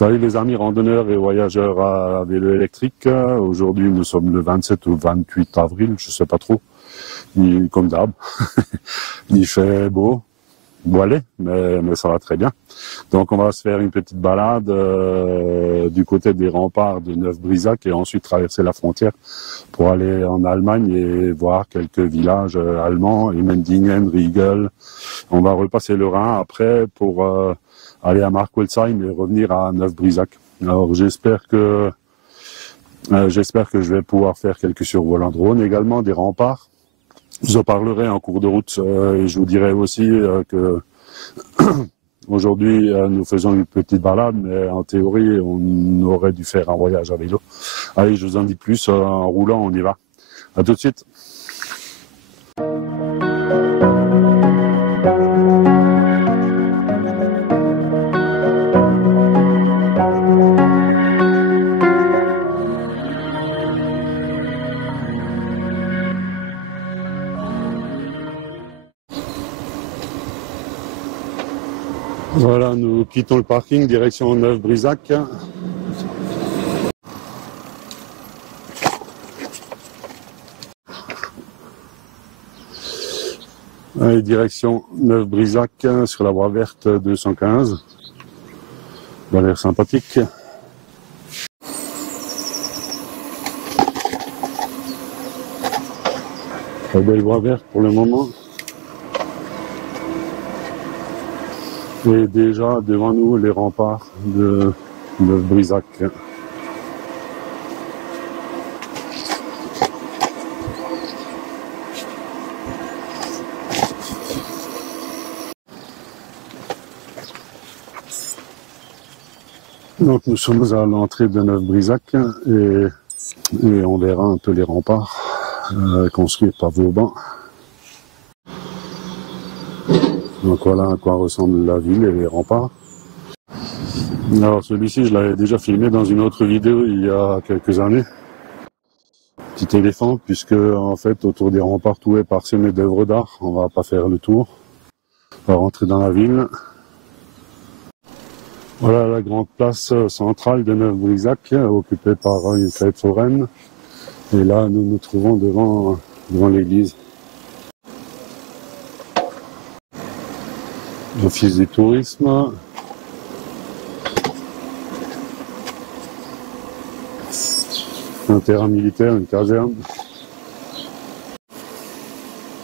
Salut les amis randonneurs et voyageurs à vélo électrique. Aujourd'hui nous sommes le 27 ou 28 avril, je sais pas trop. Comme d'hab, il fait beau, voilé, mais ça va très bien. Donc on va se faire une petite balade du côté des remparts de Neuf-Brisach et ensuite traverser la frontière pour aller en Allemagne et voir quelques villages allemands, Emmendingen, Riegel. On va repasser le Rhin après pour aller à Markwelsheim et revenir à Neuf-Brisach. Alors j'espère que je vais pouvoir faire quelques survols en drone, également des remparts. Je vous en parlerai en cours de route et je vous dirai aussi que aujourd'hui nous faisons une petite balade, mais en théorie on aurait dû faire un voyage à vélo. Allez, je vous en dis plus, en roulant on y va. À tout de suite. Voilà, nous quittons le parking, direction Neuf-Brisach. Allez, direction Neuf-Brisach sur la voie verte 215. Ça a l'air sympathique. Très belle voie verte pour le moment. Et déjà devant nous les remparts de Neuf-Brisach. Donc nous sommes à l'entrée de Neuf-Brisach et on verra un peu les remparts construits par Vauban. Donc voilà à quoi ressemble la ville et les remparts. Alors celui-ci, je l'avais déjà filmé dans une autre vidéo il y a quelques années. Petit éléphant, puisque en fait autour des remparts tout est parsemé d'œuvres d'art. On va pas faire le tour. On va rentrer dans la ville. Voilà la grande place centrale de Neuf-Brisach, occupée par une fête foraine. Et là, nous nous trouvons devant l'église. L'office du tourisme. Un terrain militaire, une caserne.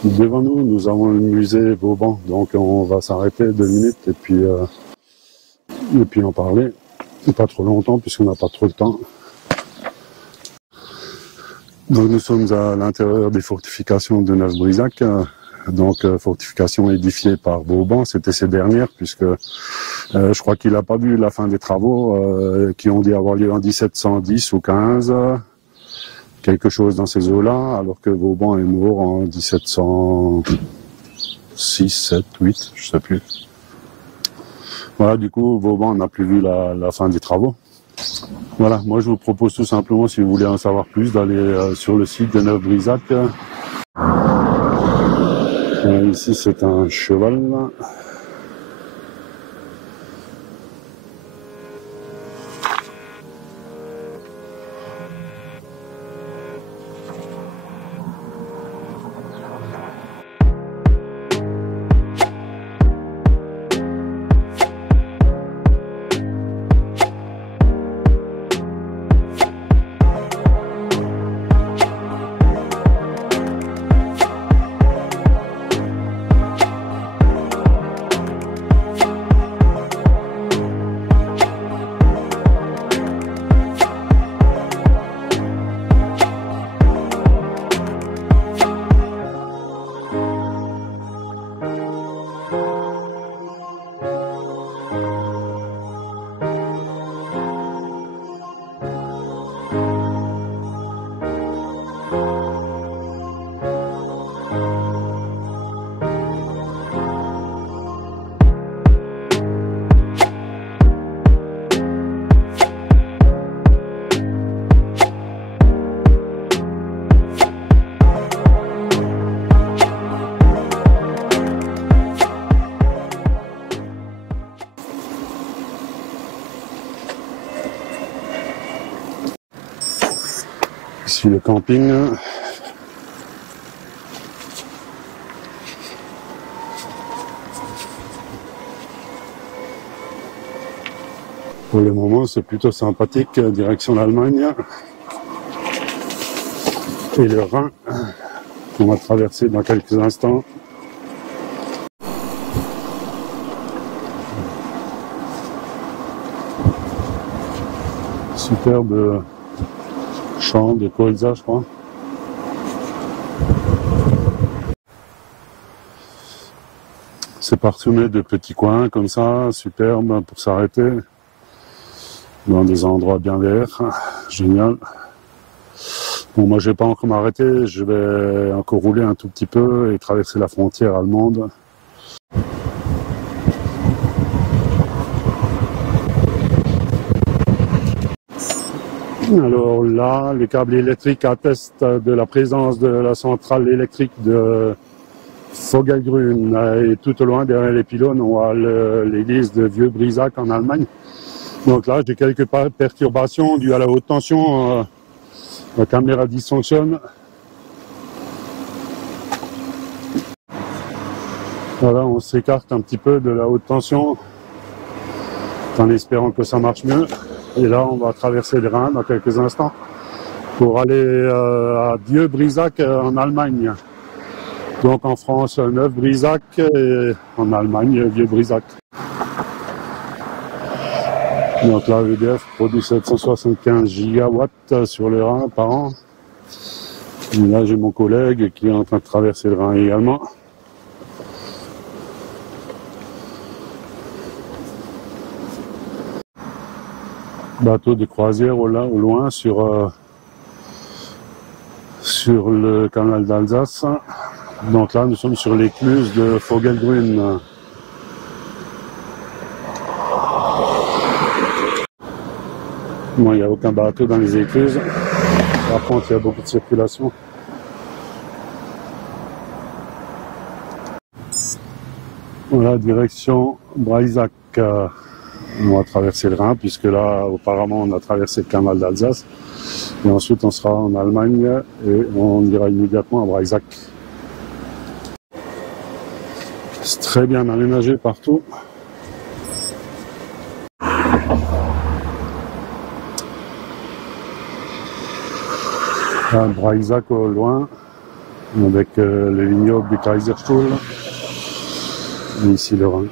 Devant nous, nous avons le musée Vauban. Donc on va s'arrêter 2 minutes et puis en parler. Pas trop longtemps puisqu'on n'a pas trop le temps. Donc nous sommes à l'intérieur des fortifications de Neuf-Brisach. Donc fortification édifiée par Vauban, c'était ces dernières, puisque je crois qu'il n'a pas vu la fin des travaux qui ont dû avoir lieu en 1710 ou 15, quelque chose dans ces eaux-là, alors que Vauban est mort en 1706, 7, 8, je sais plus. Voilà, du coup, Vauban n'a plus vu la fin des travaux. Voilà, moi je vous propose tout simplement, si vous voulez en savoir plus, d'aller sur le site de Neuf-Brisach. Ici c'est un cheval. Ici le camping. Pour le moment, c'est plutôt sympathique, direction l'Allemagne et le Rhin, qu'on va traverser dans quelques instants. Superbe champ de colza, je crois. C'est parsemé de petits coins comme ça, superbe pour s'arrêter. Dans des endroits bien verts, génial. Bon, moi je vais pas encore m'arrêter, je vais encore rouler un tout petit peu et traverser la frontière allemande. Alors là, les câbles électriques attestent de la présence de la centrale électrique de Vogelgrün et tout au loin derrière les pylônes, on voit l'église de Vieux-Brisac en Allemagne. Donc là, j'ai quelques perturbations dues à la haute tension. La caméra dysfonctionne. Voilà, on s'écarte un petit peu de la haute tension en espérant que ça marche mieux. Et là, on va traverser le Rhin dans quelques instants pour aller à Vieux-Brisac en Allemagne. Donc en France, Neuf-Brisac et en Allemagne, Vieux-Brisac. Donc là, EDF produit 775 gigawatts sur le Rhin par an. Et là, j'ai mon collègue qui est en train de traverser le Rhin également. Bateau de croisière au loin sur le canal d'Alsace. Donc là, nous sommes sur l'écluse de Vogelgrün. Bon, il n'y a aucun bateau dans les écluses. Par contre, il y a beaucoup de circulation. Voilà, direction Breisach. On va traverser le Rhin, puisque là, auparavant, on a traversé le canal d'Alsace. Et ensuite, on sera en Allemagne et on ira immédiatement à Breisach. C'est très bien aménagé partout. Là, Breisach au loin, avec le vignoble du Kaiserstuhl. Et ici le Rhin.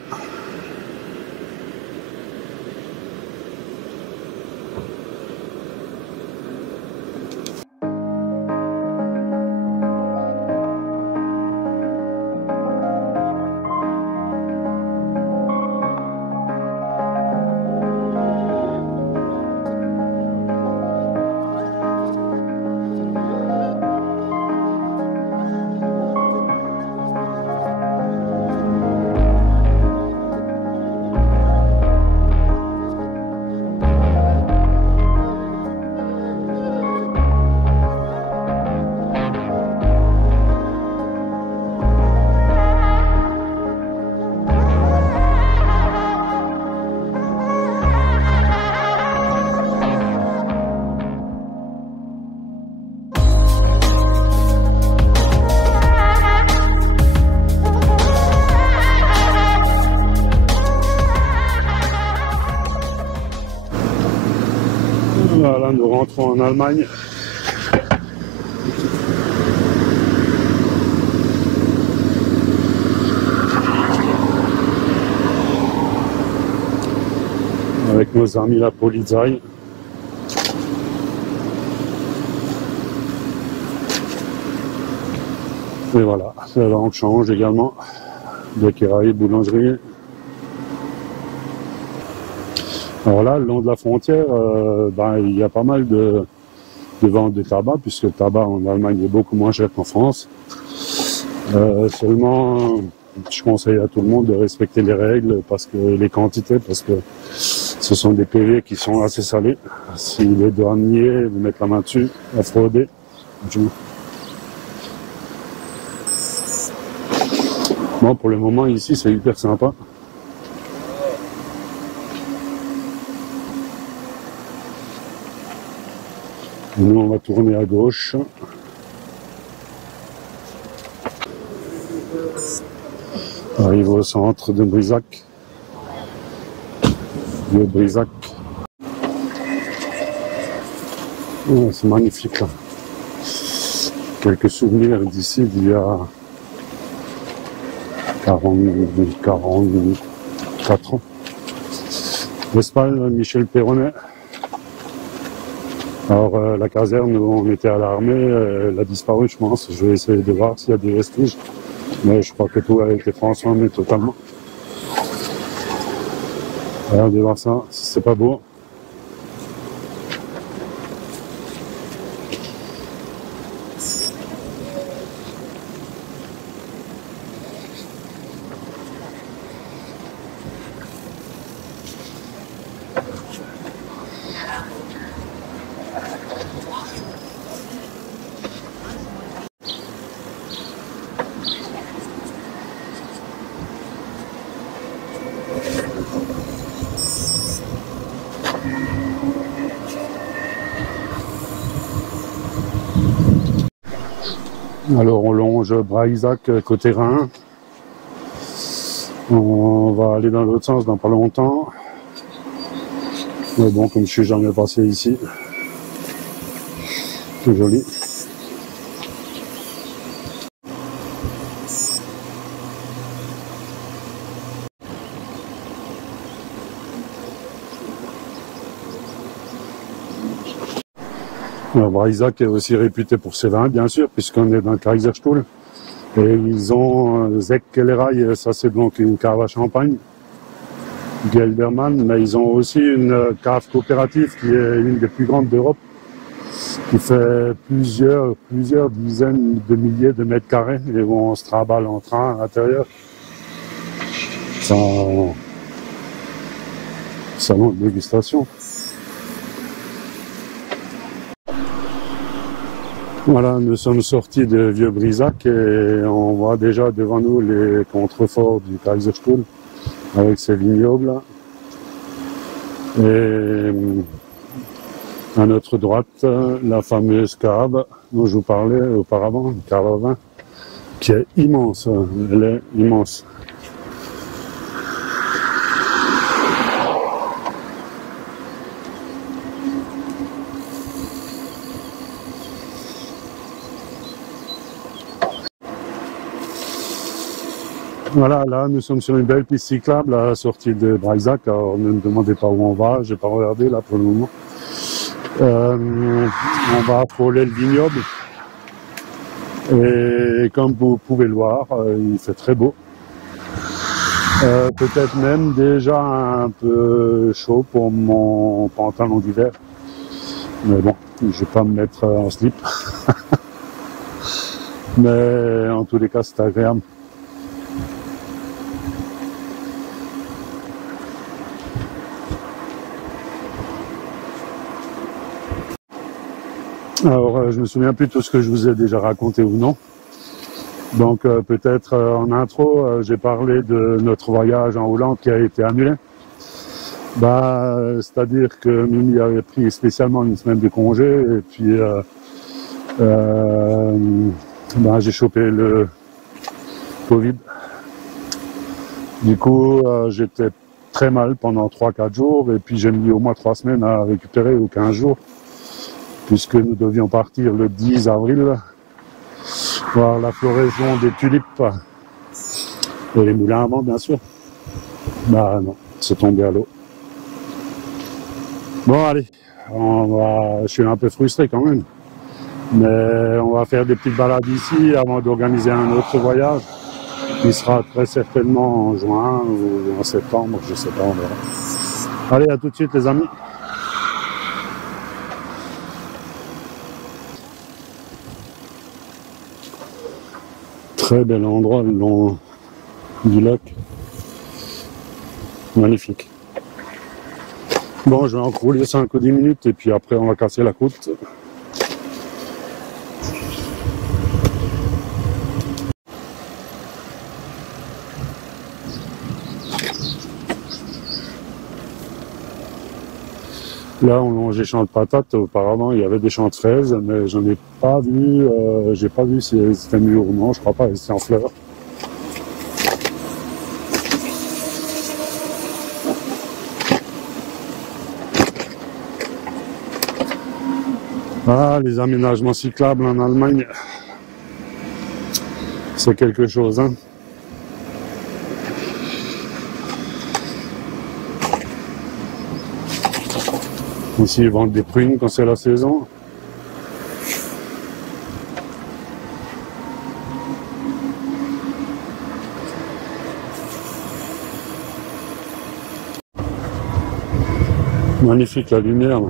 Voilà, nous rentrons en Allemagne. Avec nos amis la Polizei. Et voilà, la langue change également. Bäckerei, boulangerie. Alors là, le long de la frontière, il y a pas mal de ventes de tabac, puisque le tabac en Allemagne est beaucoup moins cher qu'en France. Seulement, je conseille à tout le monde de respecter les règles, les quantités, parce que ce sont des PV qui sont assez salés. Si les douaniers vous mettent la main dessus, à frauder. Bon, pour le moment, ici, c'est hyper sympa. Nous, on va tourner à gauche. On arrive au centre de Brisac. Le Brisac. Oh, c'est magnifique là. Quelques souvenirs d'ici d'il y a 44 ans. L'Espagne, Michel Perronnet. Alors la caserne où on était à l'armée, elle a disparu, je pense. Je vais essayer de voir s'il y a des vestiges. Mais je crois que tout a été transformé totalement. Regardez voir ça, c'est pas beau. Alors on longe Brahizac côté Rhin. On va aller dans l'autre sens dans pas longtemps. Mais bon, comme je suis jamais passé ici, c'est joli. Alors Brahizac est aussi réputé pour ses vins, bien sûr, puisqu'on est dans le Kaiserstuhl. Et ils ont Zeck-Kellerei, ça c'est donc une cave à champagne, Gelderman, mais ils ont aussi une cave coopérative qui est une des plus grandes d'Europe, qui fait plusieurs dizaines de milliers de mètres carrés, et où on se trimballe en train à l'intérieur. Salon de dégustation. Voilà, nous sommes sortis de Vieux-Brisac et on voit déjà devant nous les contreforts du Kaiserstuhl avec ses vignobles. Et à notre droite, la fameuse cave dont je vous parlais auparavant, une cave à vin, qui est immense, elle est immense. Voilà, là, nous sommes sur une belle piste cyclable à la sortie de Brahizac. Alors, ne me demandez pas où on va, je n'ai pas regardé là pour le moment. On va frôler le vignoble. Et comme vous pouvez le voir, il fait très beau. Peut-être même déjà un peu chaud pour mon pantalon d'hiver. Mais bon, je ne vais pas me mettre en slip. Mais en tous les cas, c'est agréable. Alors, je me souviens plus de tout ce que je vous ai déjà raconté ou non. Donc, peut-être en intro, j'ai parlé de notre voyage en Hollande qui a été annulé. Bah, c'est-à-dire que Mimi avait pris spécialement une semaine de congé et puis j'ai chopé le Covid. Du coup, j'étais très mal pendant 3-4 jours et puis j'ai mis au moins 3 semaines à récupérer ou 15 jours. Puisque nous devions partir le 10 avril, voir la floraison des tulipes et les moulins à vent, bien sûr. Bah non, c'est tombé à l'eau. Bon, allez, je suis un peu frustré quand même, mais on va faire des petites balades ici avant d'organiser un autre voyage, qui sera très certainement en juin ou en septembre, je sais pas, on verra. Allez, à tout de suite les amis. Très bel endroit le long du lac. Magnifique. Bon, je vais en rouler 5 ou 10 minutes et puis après on va casser la croûte. Là, on longe des champs de patates. Auparavant, il y avait des champs de fraises, mais j'en ai pas vu. J'ai pas vu si c'était mûr ou non. Je crois pas. C'était en fleurs. Ah, les aménagements cyclables en Allemagne, c'est quelque chose, hein. Ici, ils vendent des prunes quand c'est la saison. Magnifique la lumière.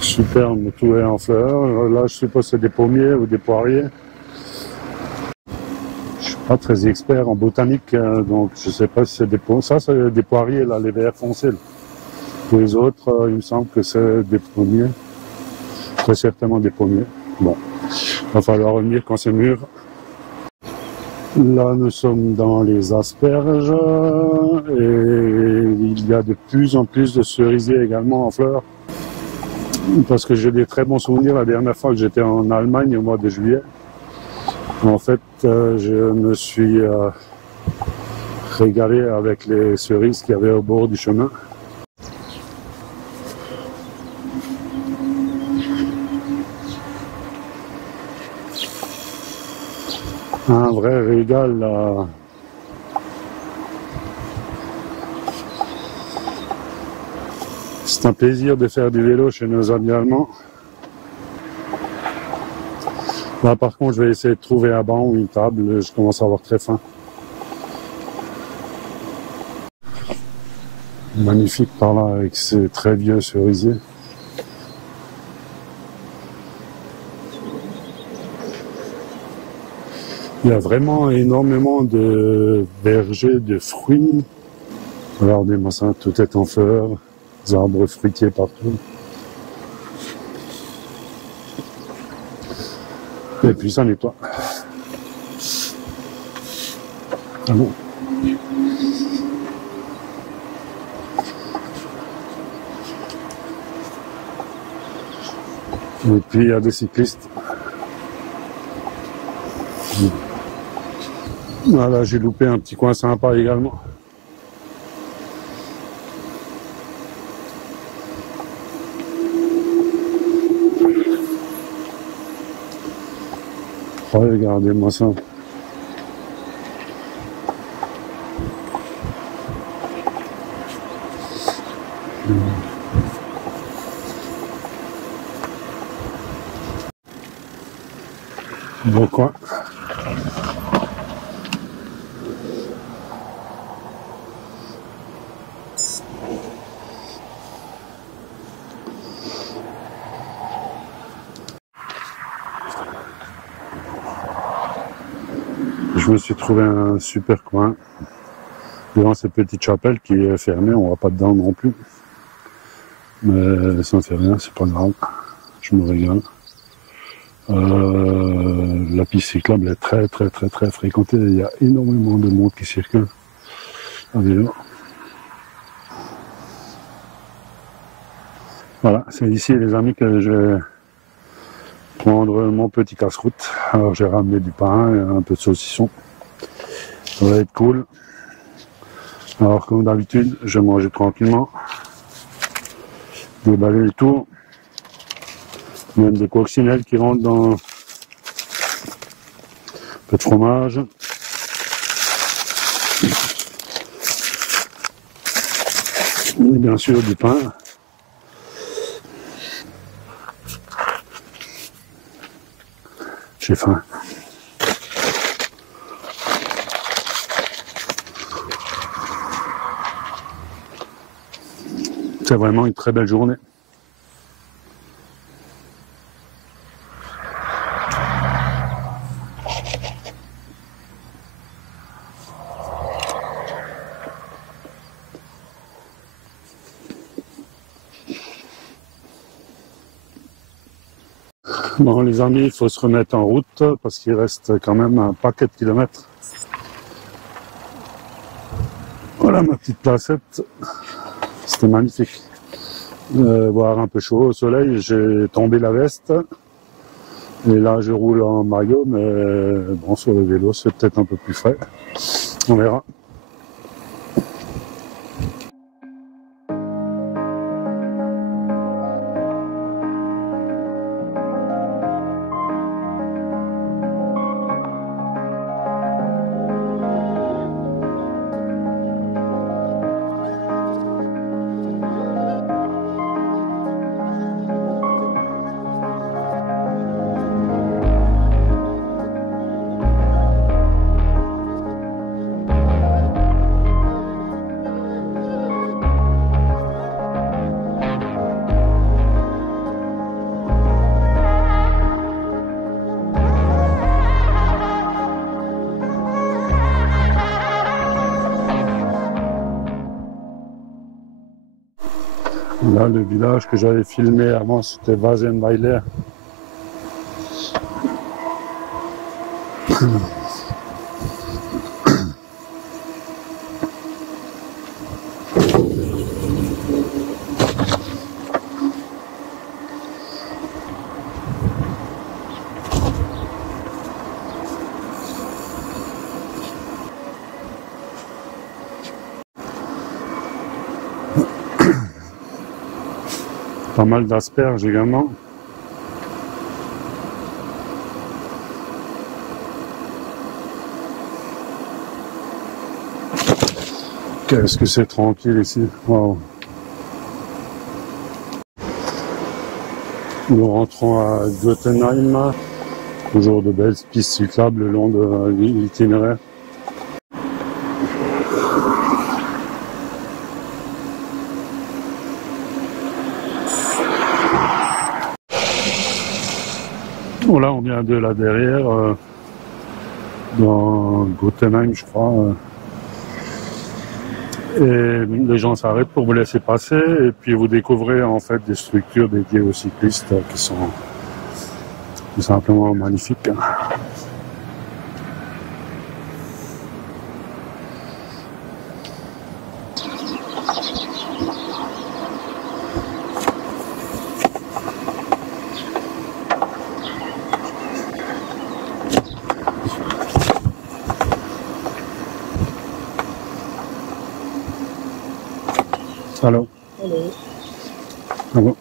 Superbe, tout est en fleurs. Là, je suppose que c'est des pommiers ou des poiriers. Je suis pas très expert en botanique, donc je sais pas si c'est des pommiers. Ça, c'est des poiriers, là, les verts foncés. Les autres, il me semble que c'est des pommiers. Très certainement des pommiers. Bon, il va falloir revenir quand c'est mûr. Là, nous sommes dans les asperges et il y a de plus en plus de cerisiers également en fleurs. Parce que j'ai des très bons souvenirs la dernière fois que j'étais en Allemagne au mois de juillet. En fait, je me suis régalé avec les cerises qu'il y avait au bord du chemin. Un vrai régal là. C'est un plaisir de faire du vélo chez nos amis allemands. Là par contre je vais essayer de trouver un banc ou une table, je commence à avoir très faim. Magnifique par là avec ces très vieux cerisiers. Il y a vraiment énormément de vergers de fruits. Regardez-moi ça, tout est en fleurs, des arbres fruitiers partout. Et puis ça nettoie. Ah bon. Et puis il y a des cyclistes. Voilà, j'ai loupé un petit coin sympa également. Regardez-moi ça. Bon coin. Je me suis trouvé un super coin devant cette petite chapelle qui est fermée, on ne va pas dedans non plus. Mais ça ne fait rien, c'est pas grave. Je me régale. La piste cyclable est très fréquentée. Il y a énormément de monde qui circule à vélo. Voilà, c'est ici les amis que je vais prendre mon petit casse-route. Alors j'ai ramené du pain et un peu de saucisson. Ça va être cool. Alors comme d'habitude, je vais manger tranquillement. Déballer le tout. Même des coccinelles qui rentrent dans un peu de fromage. Et bien sûr du pain. J'ai faim. C'est vraiment une très belle journée. Bon les amis, il faut se remettre en route parce qu'il reste quand même un paquet de kilomètres. Voilà ma petite placette, c'était magnifique. Voir un peu chaud au soleil, j'ai tombé la veste. Et là je roule en maillot, mais bon sur le vélo c'est peut-être un peu plus frais. On verra. Là, le village que j'avais filmé avant, c'était Wasenweiler. Pas mal d'asperges également. Qu'est-ce que c'est tranquille ici. Wow. Nous rentrons à Göttenheim. Toujours de belles pistes cyclables le long de l'itinéraire. Voilà, on vient de là derrière, dans Göttenheim, je crois. Et les gens s'arrêtent pour vous laisser passer, et puis vous découvrez en fait des structures dédiées aux cyclistes qui sont tout simplement magnifiques. Allô. Allô. Allô.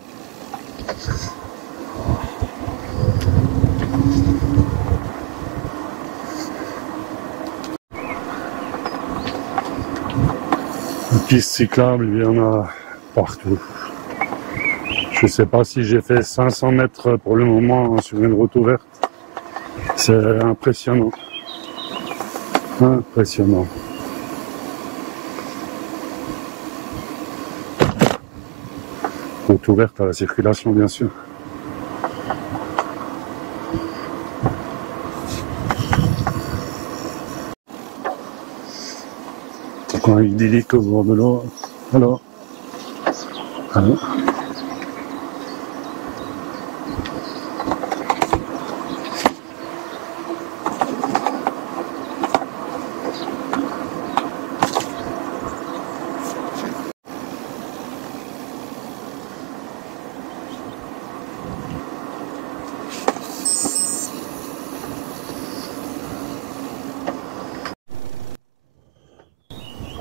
Les pistes cyclables, il y en a partout. Je ne sais pas si j'ai fait 500 mètres pour le moment sur une route ouverte. C'est impressionnant. Impressionnant. Route ouverte à la circulation, bien sûr. C'est quand idyllique au bord de l'eau. Alors. Allô.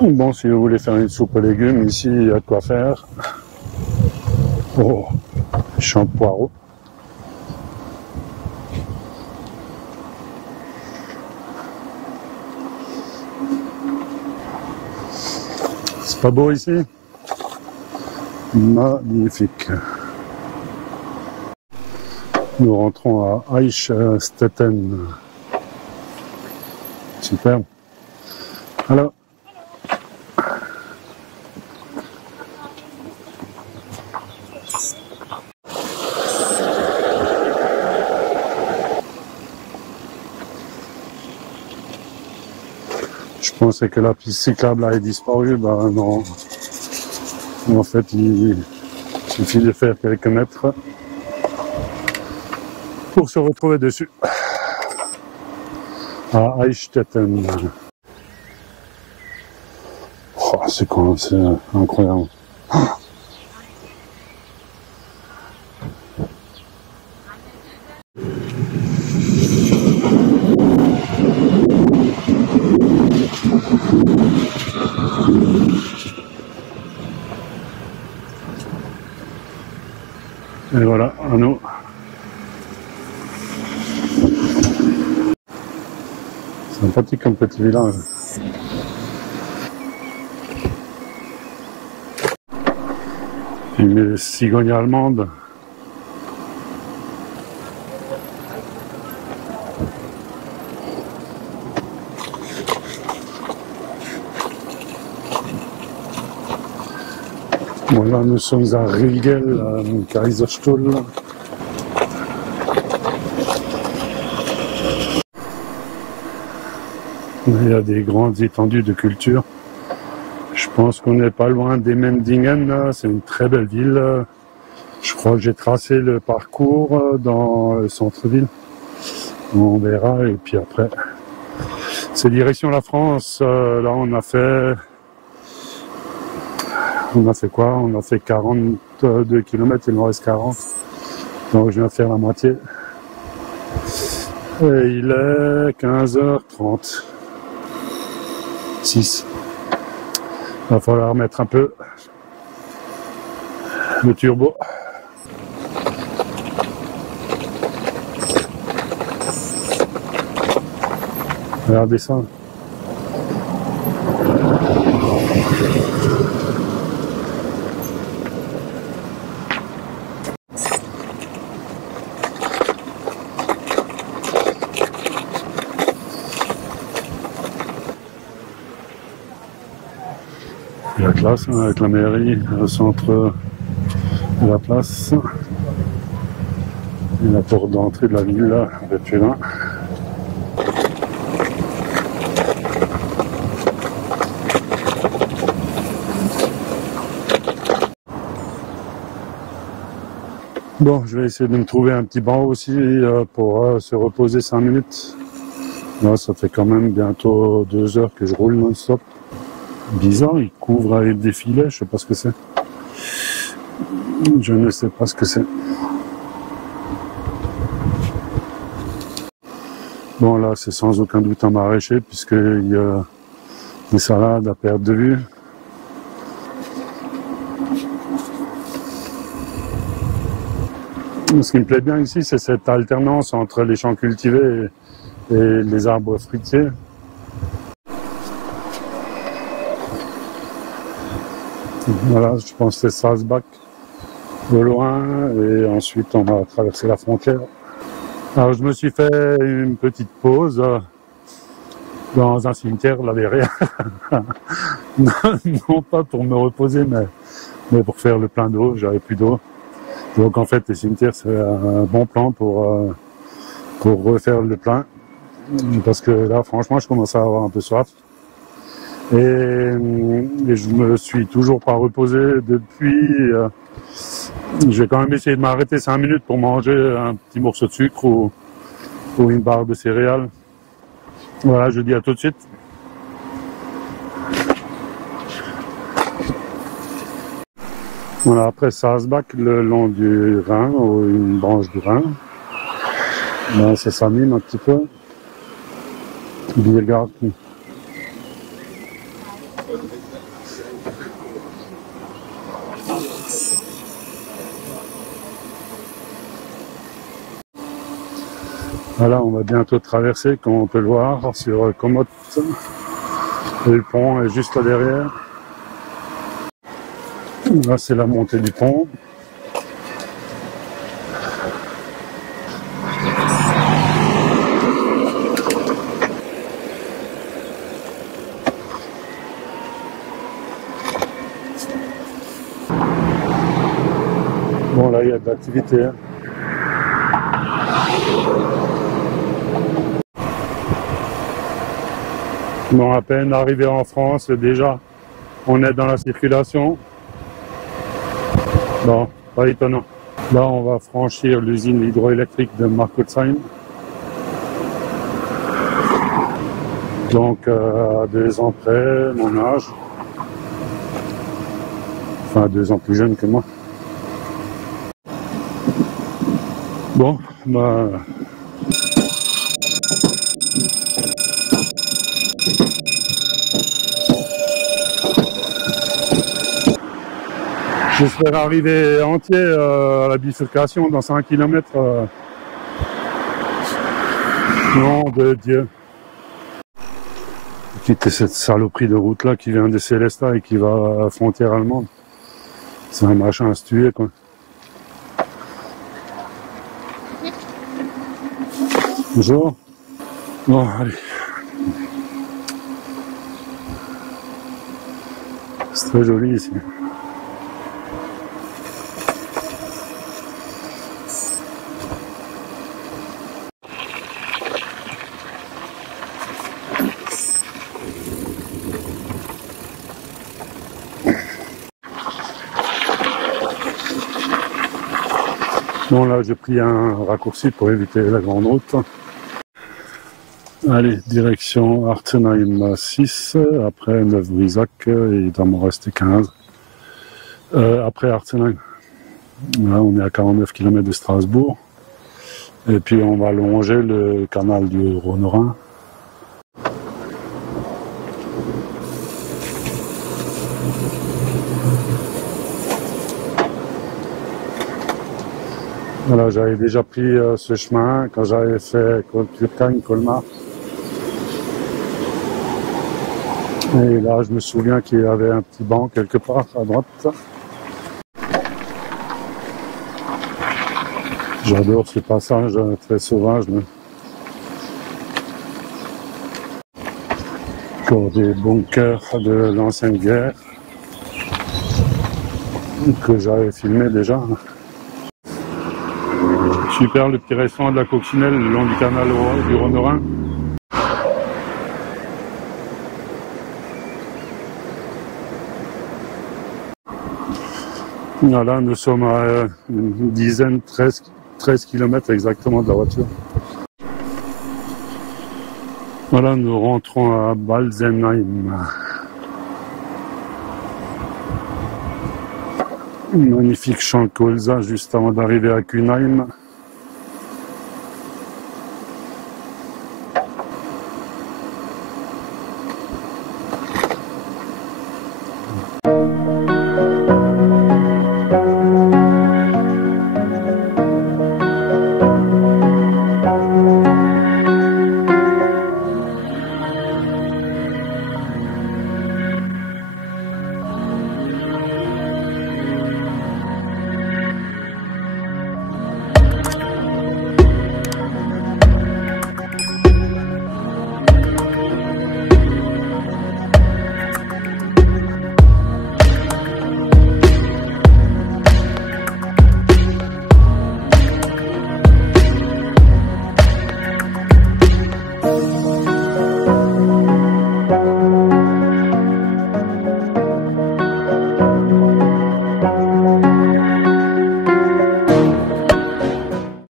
Bon, si vous voulez faire une soupe aux légumes, ici, il y a de quoi faire. Oh, champ de poireaux. C'est pas beau ici? Magnifique. Nous rentrons à Eichstätten. Super. Alors. Je pensais que la piste cyclable avait disparu, ben non. En fait, il suffit de faire quelques mètres. pour se retrouver dessus. À Eichstätten. Oh, c'est quoi, c'est incroyable. Et voilà, à nous. Sympathique comme petit village. Une cigogne allemande. Bon, là, nous sommes à Riegel, à Kaiserstuhl. Il y a des grandes étendues de culture. Je pense qu'on n'est pas loin d'Emmendingen. C'est une très belle ville. Je crois que j'ai tracé le parcours dans le centre-ville. On verra. Et puis après, c'est direction la France. Là, on a fait quoi? On a fait 42 km, il nous reste 40. Donc je viens de faire la moitié. Et il est 15h30. 6. Il va falloir mettre un peu le turbo. Regardez ça. La classe avec la mairie, le centre de la place et la porte d'entrée de la ville là, depuis là. Bon, je vais essayer de me trouver un petit banc aussi pour se reposer 5 minutes. Là, ça fait quand même bientôt 2 heures que je roule non-stop. Bizarre, il couvre avec des filets, je sais pas ce que c'est. Je ne sais pas ce que c'est. Bon, là, c'est sans aucun doute un maraîcher, puisqu'il y a des salades à perte de vue. Ce qui me plaît bien ici, c'est cette alternance entre les champs cultivés et les arbres fruitiers. Voilà, je pense que c'est Salzbach au loin, et ensuite on va traverser la frontière. Alors je me suis fait une petite pause dans un cimetière là derrière. Non pas pour me reposer, mais pour faire le plein d'eau, j'avais plus d'eau. Donc en fait les cimetières c'est un bon plan pour refaire le plein. Parce que là franchement je commence à avoir un peu soif. Et je me suis toujours pas reposé depuis. Je vais quand même essayer de m'arrêter 5 minutes pour manger un petit morceau de sucre ou une barre de céréales. Voilà, je dis à tout de suite. Voilà, après Salzbach, le long du Rhin, ou une branche du Rhin, ben, ça s'anime un petit peu. Biergarten. Voilà, on va bientôt traverser, comme on peut le voir, sur Komoot. Et le pont est juste derrière. Là, c'est la montée du pont. Bon, là, il y a de l'activité. Bon, à peine arrivé en France, déjà, on est dans la circulation. Bon, pas étonnant. Là, on va franchir l'usine hydroélectrique de Markholzheim. Donc, à 2 ans près, mon âge. Enfin, 2 ans plus jeune que moi. Bon, bah... j'espère arriver entier à la bifurcation dans 5 km. Nom de Dieu. Quitter cette saloperie de route là qui vient de Célestat et qui va à la frontière allemande. C'est un machin à se tuer quoi. Bonjour. Bon, allez. C'est très joli ici. Bon là j'ai pris un raccourci pour éviter la grande route. Allez, direction Artzenheim 6, après Neuf-Brisac, et il doit m'en rester 15. Après Artzenheim, là on est à 49 km de Strasbourg. Et puis on va longer le canal du Rhône-Rhin. Voilà, j'avais déjà pris ce chemin quand j'avais fait Turkheim-Colmar. Et là, je me souviens qu'il y avait un petit banc quelque part à droite. J'adore ce passage très sauvage. Là. Encore des bunkers de l'ancienne guerre que j'avais filmé déjà. Super le petit restaurant de la Coccinelle le long du canal du Rhône-Rhin. Voilà, nous sommes à une dizaine, 13 km exactement de la voiture. Voilà, nous rentrons à Balzenheim. Magnifique champ de colza juste avant d'arriver à Kuenheim.